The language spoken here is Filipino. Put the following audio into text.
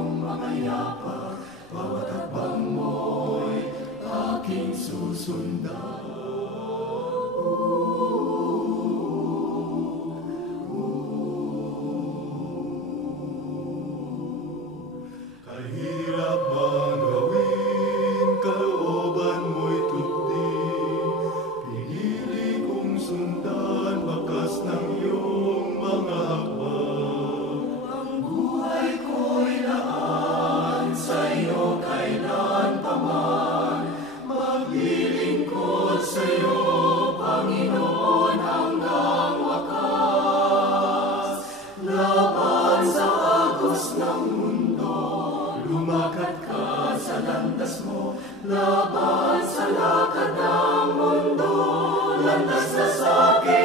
iyong mga yapak, bawat hakbang mo'y aking susundan. Kahirap man gawin, kalooban mo'y tupdi, pinili kong sundan bakas ng iyong mga hakbang. Ang buhay ko'y laan sa iyo kailan pa man, maglilingkod sa iyo, Panginoon, hanggang wakas. Laban sa agos ng mundo, lumakad ka sa landas mo, laban sa lakad ng mundo, landas na sa akin.